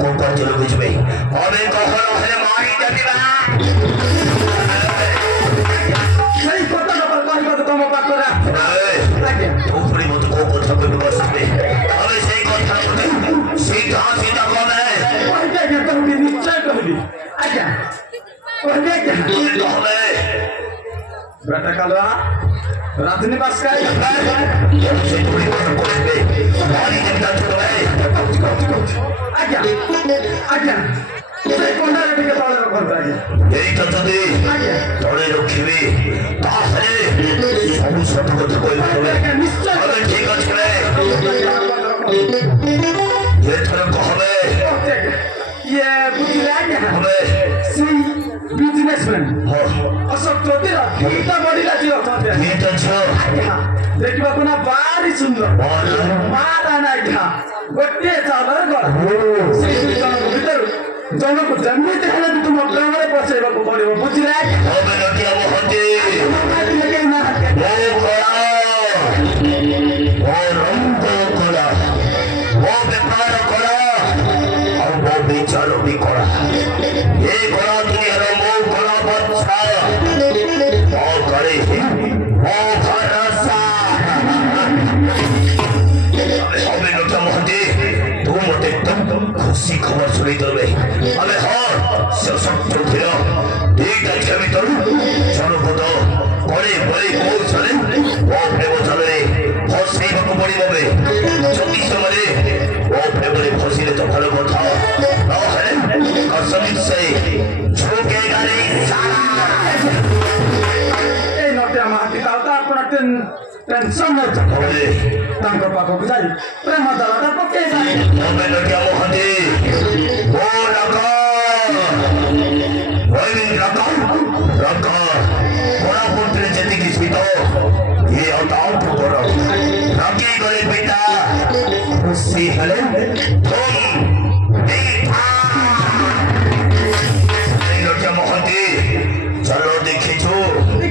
को चलो कुछ भाई हमें कहो है मारी जाती ना सही पता न पर कहीं तो तुम बात करा ऊपरी मत को था कोई बस में हमें सही কথা বলে सीधा सीधा कौन है ओए क्या तुम भी निश्चय कहबी आजा ओए क्या बेटा कालवा राजनी पास का से थोड़ी बात बोलते मारी जनता चुप है आजा आजा ये कोंडा रे के तले रखता है यही तो तदे तले रखिबे ताहले सब सब কথা কইবে निश्चय अगर ठीक আছে ये थोड़ा कहबे ये बुझला क्या हमें सी बिजनेसमैन हां अशोक चौधरी कितना बड़ी राजी होता है ठीक আছে देखिबा कोना बारी सुंदर माता नाइटा गोटे चाबर गला से जन भीतर जनको जन्मित हेले तुम गाँव बसेबा को पड़िबो बुझला हमें नटिया मोहते वो रंग कोला वो व्यापार कोला और वो बेचारो भी कोला ये कोला दुनिया मो कोला बच्चा वो करे वो भरोसा हमें नटिया मोहते तू मते तक खुशी खबर सुनी दबे अबे हां सब तो फिरो ठीक है के भीतर जनपद बड़े बड़े बहुत चले वो प्रेम चले फसई को बड़ी बबे जति समय वो प्रेम फसिले तो भलो कथा न है कसम से झुकेगा नहीं सारा ए नोटे माटी ताता अपना टेंशन न होले तांको पाको बुझाई प्रेम दलाटा पक्के जाई हमें लगे मोहंदी वो लगा वही लगा लगा बड़ा पुत्र जति किसी तो ये अताउ पुत्र रकी गले बेटा खुशी हले तुम बेटा नहीं लगे मोहंदी चलो देखी छो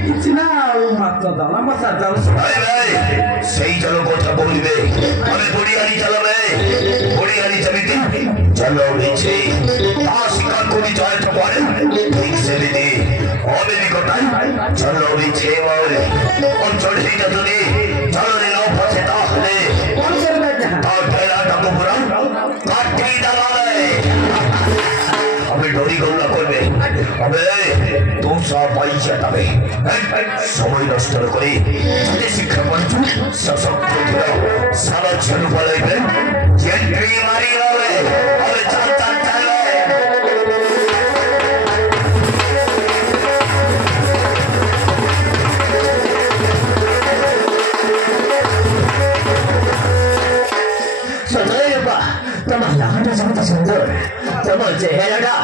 किछि ना मात्र दाला मसा जाल भाई भाई सही चलो कोठा बोलिबे हमें बुढ़ियारी चलबे बुढ़ियारी जमीते चलो नीचे शिकार को भी जाए तो पारे ठीक से दीदी हमें भी कोटाई चलो नीचे वाले और चढ़ी जतनी चलो रे नो फसे ताहले कौन कर बैठा और पहला टको पूरा काटी दबावे हमें डोरी गौला करबे अबे तू सब पैसा तबे समय नष्ट करे যদি শিক্ষা পঞ্চ সশক্ত ধরে সারা ছেলে বলাইবে জেন্ট্রি মারি হবে হবে চাল চাল চালবে सदैव तमा लाटा समुद्र सुंदर तमा चेहरा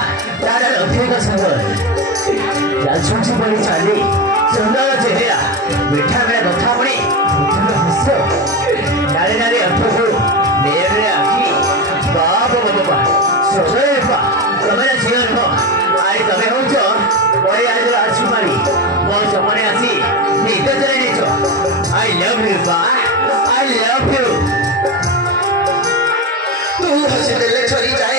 तारा अत्यंत सुंदर राजवंशी बड़ी चाली सुंदर चेहरा मीठा मेरा कथा पड़ी हंस नारे नारे अर्थको मेरे आखि बाबा बाबा सदैव तमें जीवन को आई तमें हो जो बड़े आज राजकुमारी मोर जमने आसी नीते चले नीचो आई लव यू बा आई लव यू तू हंस दिल छोरी जाए